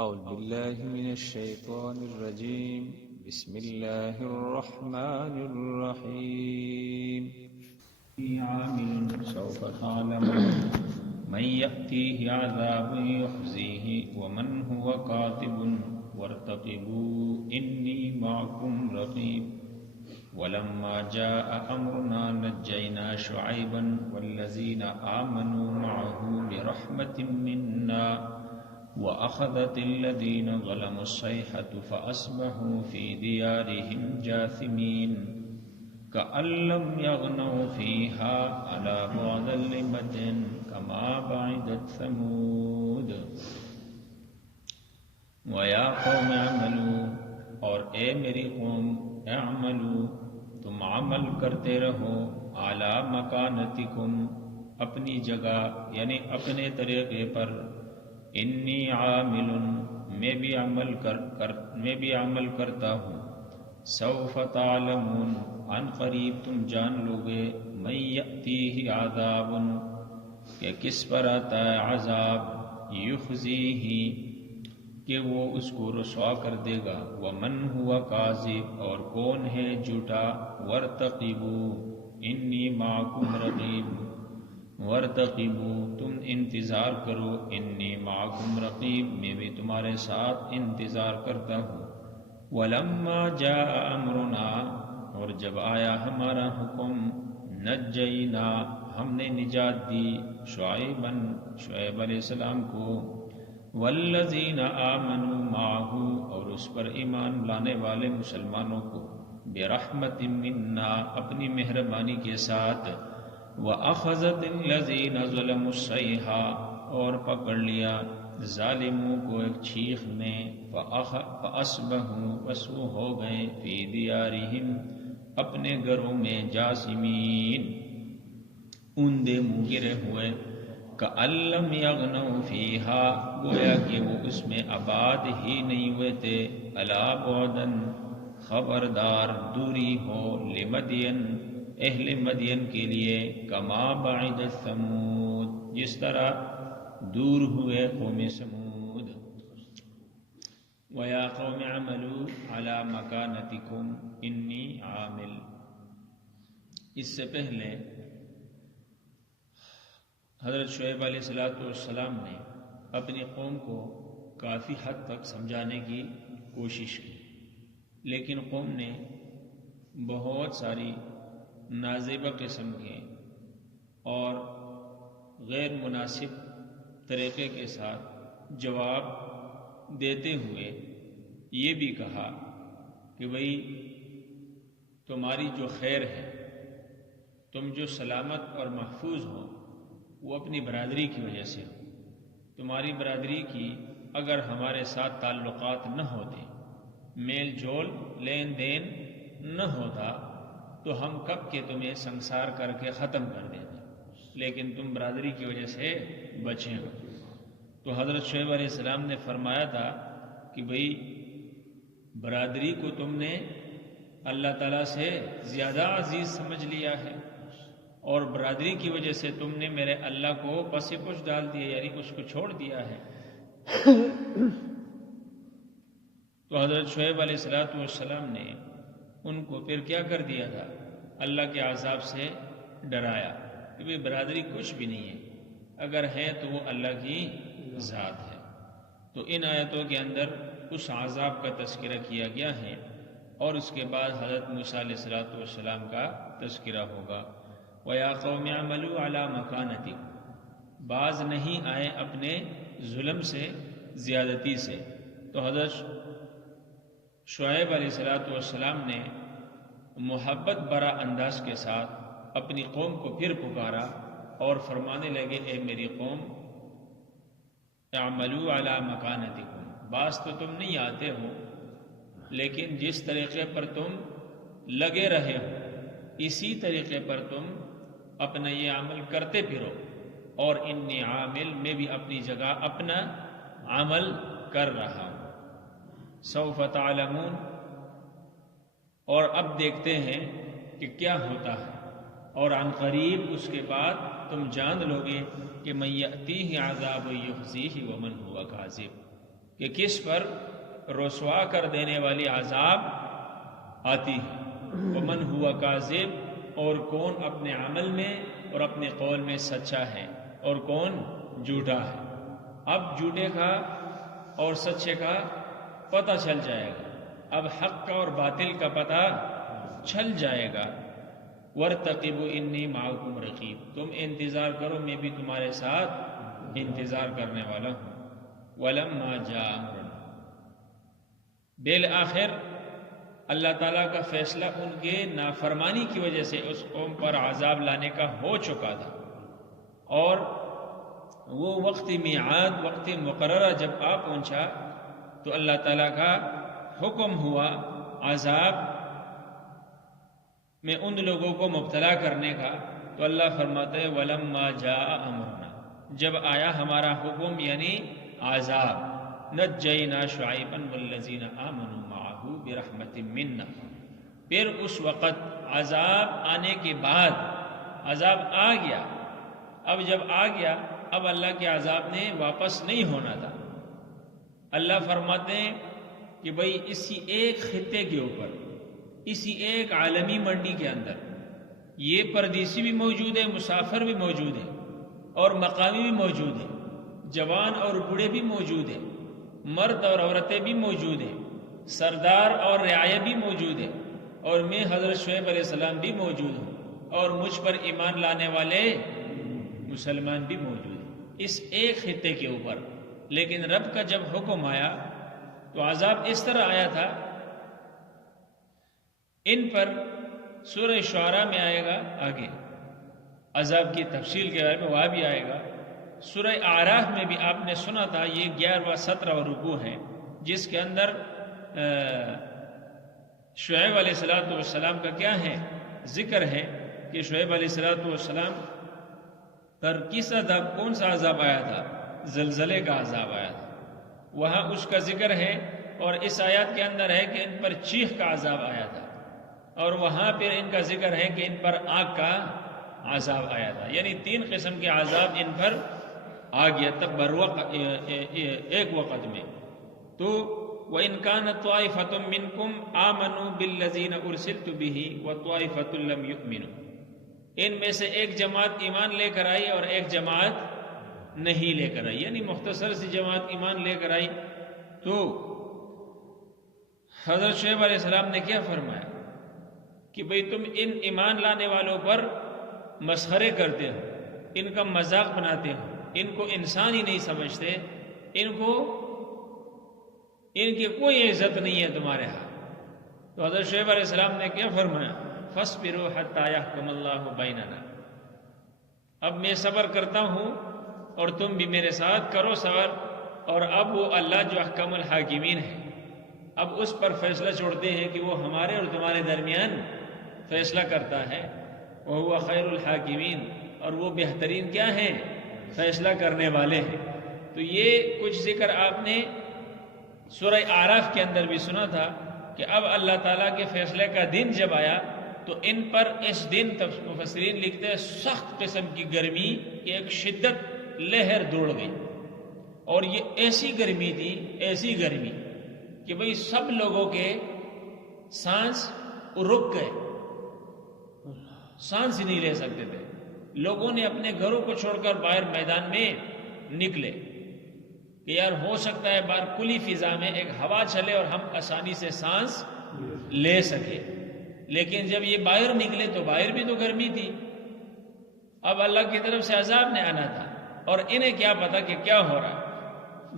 أعوذ بالله من الشيطان الرجيم. بسم الله الرحمن الرحيم. عامل سوف تعلمون من يأتيه عذاب يخزيه ومن هو كاذب وارتقبوا إني معكم رقيب. ولما جاء أمرنا نجينا شعيبا والذين آمنوا معه برحمة منا وأخذت الذين ظلموا الصيحة فأصبحوا في ديارهم جاثمين كأن لم يغنوا فيها ألا بعدا لمدين كما بعدت ثمود. ويا قوم اعملوا، اور اے میری قوم اعملوا، تم عمل کرتے رہو، اعلی مکانتکم، اپنی جگہ یعنی اپنے طریقے پر، انی عامل، میں بھی عمل کرتا ہوں، سوف تعلمون، عن قریب تم جان لوگے، من یأتیہ عذاب، کہ کس پر آتا ہے عذاب، یخزیہ، کہ وہ اس کو رسوا کر دے گا، ومن ہوا کاذب، اور کون ہے جھوٹا، وارتقبوا انی معکم رقیب، وارتقبوا تم انتظار کرو، انی معکم رقیب میں بھی تمہارے ساتھ انتظار کرتا ہوں۔ ولما جاء امرنا، اور جب آیا ہمارا حکم، نجینا، ہم نے نجات دی، شعیب علیہ السلام کو، والذین آمنوا معہ، اور اس پر ایمان لانے والے مسلمانوں کو، برحمت منا، اپنی مہربانی کے ساتھ، وَأَخَذَتِ الَّذِينَ ظَلَمُوا الصَّيْحَةَ، اور پکڑ لیا ظالموں کو ایک چیخ نے، فَأَصْبَحُوا، بس وہ ہو گئے، فِي دِيَارِهِمْ، اپنے گھروں میں، جاسمین، اوندے منہ گرے ہوئے، كَأَن لَّمْ يَغْنَوْا فِيهَا، گویا کہ وہ اس میں آباد ہی نہیں ہوئے تھے، أَلَا بُعْدًا، خبردار، دوری ہو، لمدین، اہل مدین کے لیے، کما بعد ثمود، جس طرح دور ہوئے قوم سمود۔ وَيَا قَوْمِ اعْمَلُوا عَلَى مَكَانَتِكُمْ إِنِّي عَامِلٌ، اس سے پہلے حضرت شعیب علیہ السلام نے اپنی قوم کو کافی حد تک سمجھانے کی کوشش کی، لیکن قوم نے بہت ساری نازیبہ قسم کے اور غیر مناسب طریقے کے ساتھ جواب دیتے ہوئے یہ بھی کہا کہ بھئی تمہاری جو خیر ہے، تم جو سلامت اور محفوظ ہو، وہ اپنی برادری کی وجہ سے ہو۔ تمہاری برادری کی اگر ہمارے ساتھ تعلقات نہ ہوتے، میل جول لین دین نہ ہوتا، تو ہم کب کے تمہیں سنسار کر کے ختم کر دیتے، لیکن تم برادری کی وجہ سے بچے ہو۔ تو حضرت شعیب علیہ السلام نے فرمایا تھا کہ بھئی برادری کو تم نے اللہ تعالیٰ سے زیادہ عزیز سمجھ لیا ہے، اور برادری کی وجہ سے تم نے میرے اللہ کو پس پش ڈال دیا، یعنی اس کو چھوڑ دیا ہے۔ تو حضرت شعیب علیہ السلام نے ان کو پھر کیا کر دیا تھا، اللہ کے عذاب سے ڈرایا کہ بھی برادری کچھ بھی نہیں ہے، اگر ہے تو وہ اللہ کی ذات ہے۔ تو ان آیتوں کے اندر اس عذاب کا تذکرہ کیا گیا ہے، اور اس کے بعد حضرت موسیٰ علیہ السلام کا تذکرہ ہوگا۔ وَيَا قَوْمِ اعْمَلُوا عَلَى مَكَانَتِكُمْ، باز نہیں آئے اپنے ظلم سے، زیادتی سے۔ تو حضرت شعیب علیہ السلام نے محبت برا انداز کے ساتھ اپنی قوم کو پھر پکارا اور فرمانے لگے، اے میری قوم اعملوا علی مکانتکم، بعض تو تم نہیں آتے ہو، لیکن جس طریقے پر تم لگے رہے ہو اسی طریقے پر تم اپنا یہ عمل کرتے پھرو، اور انی عامل، میں بھی اپنی جگہ اپنا عمل کر رہا ہوں۔ سوف تعلمون، اور اب دیکھتے ہیں کہ کیا ہوتا ہے، اور عن قریب اس کے بعد تم جان لوگے کہ من یأتیہ عذاب یخزیہ ومن ہوا کاذب، کہ کس پر رسوا کر دینے والی عذاب آتی ہے. ومن ہوا کاذب، اور کون اپنے عمل میں اور اپنے قول میں سچا ہے اور کون جھوٹا ہے. اب جھوٹے کا اور سچے کا پتہ چل جائے گا، اب حق کا اور باطل کا پتہ چل جائے گا. وَارْتَقِبُوا إِنِّي مَعَكُمْ رَقِيبٌ، تم انتظار کرو میں بھی تمہارے ساتھ انتظار کرنے والا ہوں. وَلَمَّا جَاءَ أَمْرُنَا، بالآخر اللہ تعالیٰ کا فیصلہ ان کے نافرمانی کی وجہ سے اس قوم پر عذاب لانے کا ہو چکا تھا، اور وہ وقت میعاد، وقت مقررہ جب آ پہنچا تو اللہ تعالیٰ کا حکم ہوا عذاب میں ان لوگوں کو مبتلا کرنے کا. تو اللہ فرماتے ہیں وَلَمَّا جَاءَ أَمْرُنَا، جب آیا ہمارا حکم یعنی عذاب، نَجَّيْنَا شُعَيْبًا وَالَّذِينَ آمَنُوا مَعَهُ بِرَحْمَةٍ مِنَّا، پھر اس وقت عذاب آنے کے بعد عذاب آ گیا. اب جب آ گیا اب اللہ کے عذاب نے واپس نہیں ہونا تھا. اللہ فرماتے ہیں کہ بھئی اسی ایک خطے کے اوپر، اسی ایک عالمی منڈی کے اندر یہ پردیسی بھی موجود ہے، مسافر بھی موجود ہے، اور مقامی بھی موجود ہے، جوان اور بوڑھے بھی موجود ہیں، مرد اور عورتیں بھی موجود ہیں، سردار اور رعایا بھی موجود ہے، اور میں حضرت شعیب علیہ السلام بھی موجود ہوں، اور مجھ پر ایمان لانے والے مسلمان بھی موجود ہیں اس ایک خطے کے اوپر. لیکن رب کا جب حکم آیا تو عذاب اس طرح آیا تھا. ان پر سورہ شعراء میں آئے گا، آگے عذاب کی تفصیل کے بارے میں وہاں بھی آئے گا. سورہ اعراف میں بھی آپ نے سنا تھا، یہ 11واں 17واں رکوع ہے جس کے اندر شعیب علیہ السلام کا کیا ہے ذکر ہے کہ شعیب علیہ السلام پر کس عذاب، کون سا عذاب آیا تھا؟ زلزلے کا عذاب آیا تھا. وہاں اس کا ذکر ہے، اور اس آیات کے اندر ہے کہ ان پر چیخ کا عذاب آیا تھا، اور وہاں پھر ان کا ذکر ہے کہ ان پر آگ کا عذاب آیا تھا. یعنی 3 قسم کے عذاب ان پر آ گیا تب بروقت ایک وقت میں. تو وَإِنْ كَانَتْ طَائِفَةٌ مِّنْكُمْ آمَنُوا بِالَّذِينَ أُرْسِلْتُ بِهِ وَطَائِفَةٌ لَمْ يُؤْمِنُوا، ان میں سے ایک جماعت ایمان لے کر آئی اور ایک جماعت نہیں لے کر آئی، یعنی مختصر سی جماعت ایمان لے کر آئی. تو حضرت شعیب علیہ السلام نے کیا فرمایا کہ بھئی تم ان ایمان لانے والوں پر مسخرے کرتے ہو، ان کا مذاق بناتے ہو، ان کو انسان ہی نہیں سمجھتے، ان کی کوئی عزت نہیں ہے تمہارے ہاں. تو حضرت شعیب علیہ السلام نے کیا فرمایا؟ فَاصْبِرُوا حَتَّى يَحْكُمَ اللَّهُ بَيْنَنَا، اب میں صبر کرتا ہوں اور تم بھی میرے ساتھ کرو صبر. اور اب وہ اللہ جو احکم الحاکمین ہے، اب اس پر فیصلہ چھوڑتے ہیں کہ وہ ہمارے اور تمہارے درمیان فیصلہ کرتا ہے. وَهُوَ خَيْرُ الْحَاكِمِينَ، اور وہ بہترین کیا ہیں؟ فیصلہ کرنے والے ہیں. تو یہ کچھ ذکر آپ نے سورہ اعراف کے اندر بھی سنا تھا کہ اب اللہ تعالیٰ کے فیصلے کا دن جب آیا تو ان پر اس دن مفسرین لکھتے ہیں سخت قسم کی گرمی کی ایک شدت لہر دوڑ گئی. اور یہ ایسی گرمی تھی، ایسی گرمی کہ بھئی سب لوگوں کے سانس رک گئے، سانس ہی نہیں لے سکتے تھے. لوگوں نے اپنے گھروں کو چھوڑ کر باہر میدان میں نکلے کہ یار ہو سکتا ہے باہر کھلی فضا میں ایک ہوا چلے اور ہم آسانی سے سانس لے سکے. لیکن جب یہ باہر نکلے تو باہر بھی تو گرمی تھی. اب اللہ کی طرف سے عذاب نے آنا تھا اور انہیں کیا پتا کہ کیا ہو رہا.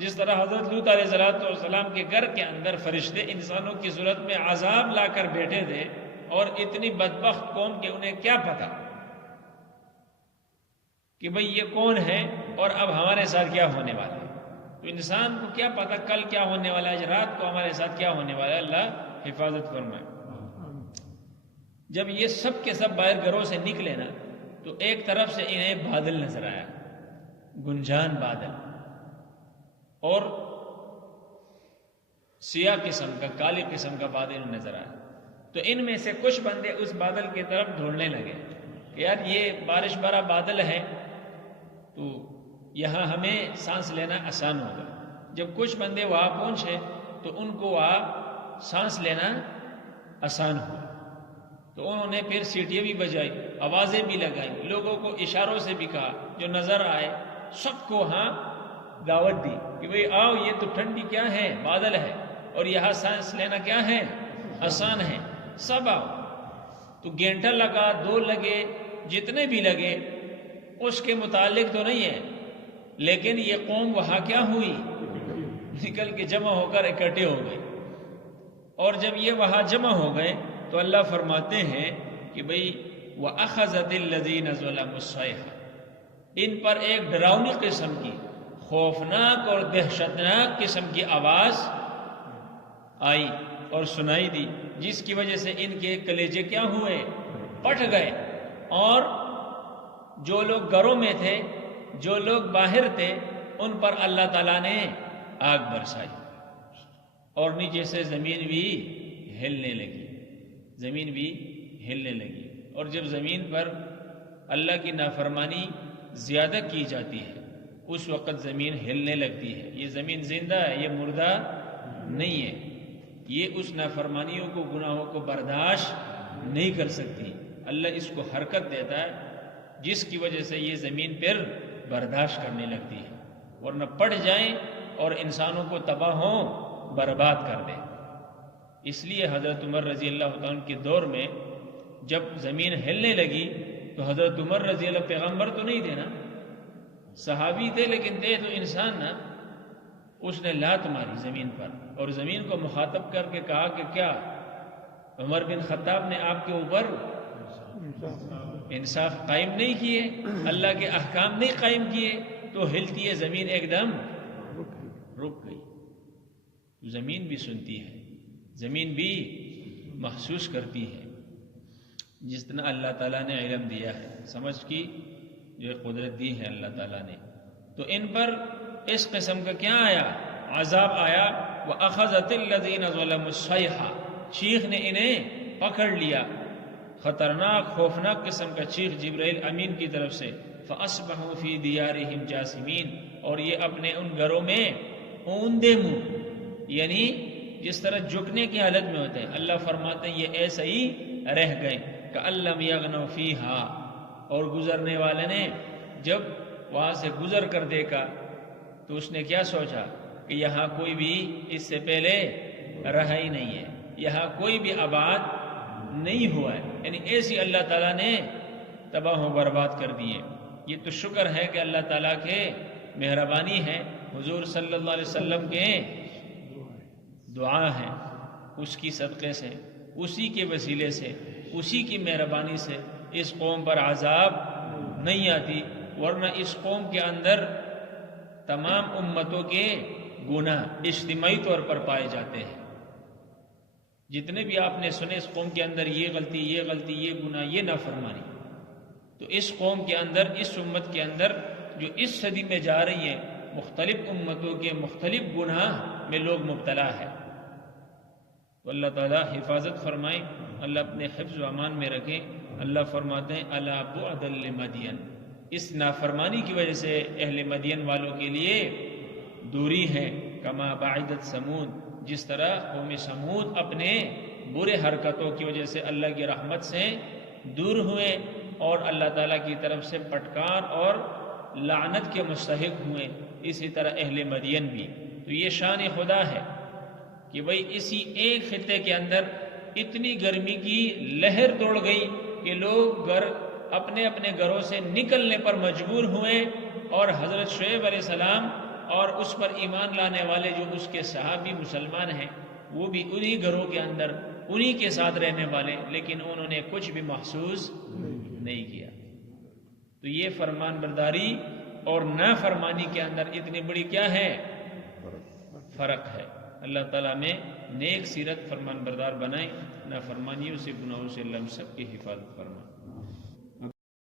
جس طرح حضرت لوط علیہ السلام کے گھر کے اندر فرشتے انسانوں کی صورت میں عذاب لا کر بیٹھے تھے، اور اتنی بدبخت قوم کہ انہیں کیا پتا کہ بھئی یہ کون ہے اور اب ہمارے ساتھ کیا ہونے والا ہے. تو انسان کو کیا پتا کل کیا ہونے والا ہے، رات کو ہمارے ساتھ کیا ہونے والا ہے. اللہ حفاظت فرمائے. جب یہ سب کے سب باہر گھروں سے نکلے نا تو ایک طرف سے انہیں بادل نظر آیا، گنجان بادل، اور سیاہ قسم کا، کالی قسم کا بادل نظر آیا. تو ان میں سے کچھ بندے اس بادل کی طرف دوڑنے لگے کہ یار یہ بارش بھرا بادل ہے تو یہاں ہمیں سانس لینا آسان ہوگا. جب کچھ بندے وہاں پہنچے تو ان کو وہاں سانس لینا آسان ہوا، تو انہوں نے پھر سیٹیاں بھی بجائی، آوازیں بھی لگائی، لوگوں کو اشاروں سے بھی کہا، جو نظر آئے سب کو ہاں دعوت دی کہ بھئی آؤ، یہ تو ٹھنڈی کیا ہے، بادل ہے، اور یہاں سانس لینا کیا ہے، آسان ہے، سب آؤ۔ تو گھنٹہ لگا، 2 لگے، جتنے بھی لگے اس کے متعلق تو نہیں ہے، لیکن یہ قوم وہاں کیا ہوئی، نکل کے جمع ہو کر اکٹھے ہو گئے۔ اور جب یہ وہاں جمع ہو گئے تو اللہ فرماتے ہیں کہ بھئی وَأَخَذَتِ الَّذِينَ ظَلَمُوا الصَّيْحَةُ، ان پر ایک ڈراؤنی قسم کی، خوفناک اور دہشتناک قسم کی آواز آئی اور سنائی دی، جس کی وجہ سے ان کے کلیجے کیا ہوئے، پھٹ گئے، اور جو لوگ گھروں میں تھے، جو لوگ باہر تھے، ان پر اللہ تعالیٰ نے آگ برسائی، اور نیچے سے زمین بھی ہلنے لگی، زمین بھی ہلنے لگی۔ اور جب زمین پر اللہ کی نافرمانی زیادہ کی جاتی ہے اس وقت زمین ہلنے لگتی ہے۔ یہ زمین زندہ ہے، یہ مردہ نہیں ہے، یہ اس نافرمانیوں کو، گناہوں کو برداشت نہیں کر سکتی، اللہ اس کو حرکت دیتا ہے جس کی وجہ سے یہ زمین پھر برداشت کرنے لگتی ہے، ورنہ پڑ جائیں اور انسانوں کو تباہ ہوں، برباد کر دیں۔ اس لیے حضرت عمر رضی اللہ تعالیٰ کے دور میں جب زمین ہلنے لگی تو حضرت عمر رضی اللہ، پیغمبر تو نہیں تھے نا، صحابی تھے لیکن تھے تو انسان نا، اس نے لات ماری زمین پر اور زمین کو مخاطب کر کے کہا کہ کیا عمر بن خطاب نے آپ کے اوپر انصاف قائم نہیں کیے، اللہ کے احکام نہیں قائم کیے؟ تو ہلتی ہے زمین، ایک دم رک گئی۔ زمین بھی سنتی ہے، زمین بھی محسوس کرتی ہے، جس طرح اللہ تعالیٰ نے علم دیا ہے، سمجھ کی جو قدرت دی ہے اللہ تعالیٰ نے۔ تو ان پر اس قسم کا کیا آیا، عذاب آیا، وَأَخَذَتِ الَّذِينَ ظَلَمُوا الصَّيْحَةُ، چیخ نے انہیں پکڑ لیا، خطرناک خوفناک قسم کا چیخ جبرائیل امین کی طرف سے، فَأَصْبَحُوا فِي دِيَارِهِمْ جَاثِمِينَ، اور یہ اپنے ان گھروں میں اوندے منہ، یعنی جس طرح جھکنے کی حالت میں ہوتے ہیں، اللہ فرماتے ہیں یہ ایسا ہی رہ گئے، كَأَن لَّمْ يَغْنَوْا فِيهَا، اور گزرنے والے نے جب وہاں سے گزر کر دیکھا تو اس نے کیا سوچا کہ یہاں کوئی بھی اس سے پہلے رہا ہی نہیں ہے، یہاں کوئی بھی آباد نہیں ہوا ہے، یعنی ایسی اللہ تعالیٰ نے تباہ و برباد کر دیے۔ یہ تو شکر ہے کہ اللہ تعالیٰ کے مہربانی ہے، حضور صلی اللہ علیہ وسلم کے دعا ہے، اس کی صدقے سے، اسی کے وسیلے سے، اسی کی مہربانی سے اس قوم پر عذاب نہیں آتی، ورنہ اس قوم کے اندر تمام امتوں کے گناہ اجتماعی طور پر پائے جاتے ہیں۔ جتنے بھی آپ نے سنے اس قوم کے اندر یہ غلطی، یہ غلطی، یہ گناہ، یہ نافرمانی، تو اس قوم کے اندر، اس امت کے اندر جو اس صدی میں جا رہی ہے، مختلف امتوں کے مختلف گناہ میں لوگ مبتلا ہے۔ تو اللہ تعالیٰ حفاظت فرمائے، اللہ اپنے حفظ و امان میں رکھے۔ اللہ فرماتے ہیں الا بعدا لمدین، اس نافرمانی کی وجہ سے اہل مدین والوں کے لیے دوری ہے، کما بعدت سمود، جس طرح قوم سمود اپنے برے حرکتوں کی وجہ سے اللہ کی رحمت سے دور ہوئے اور اللہ تعالیٰ کی طرف سے پٹکار اور لعنت کے مستحق ہوئے، اسی طرح اہل مدین بھی۔ تو یہ شان خدا ہے کہ بھئی اسی ایک خطے کے اندر اتنی گرمی کی لہر دوڑ گئی کہ لوگ اپنے اپنے گھروں سے نکلنے پر مجبور ہوئے، اور حضرت شعیب علیہ السلام اور اس پر ایمان لانے والے جو اس کے صحابی مسلمان ہیں وہ بھی انہی گھروں کے اندر انہی کے ساتھ رہنے والے، لیکن انہوں نے کچھ بھی محسوس نہیں کیا۔ تو یہ فرمان برداری اور نافرمانی کے اندر اتنی بڑی کیا ہے، فرق ہے۔ اللہ تعالیٰ میں نیک سیرت فرمان بردار بنائے، نافرمانیوں سے، گناہوں سے اللہ ہم سب کی حفاظت فرمائے۔